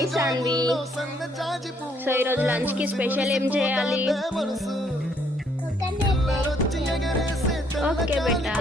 Hi Saanvi. So ఈరోజు లంచ్కి special ఏం చేయాలి? ఓకే బేటా.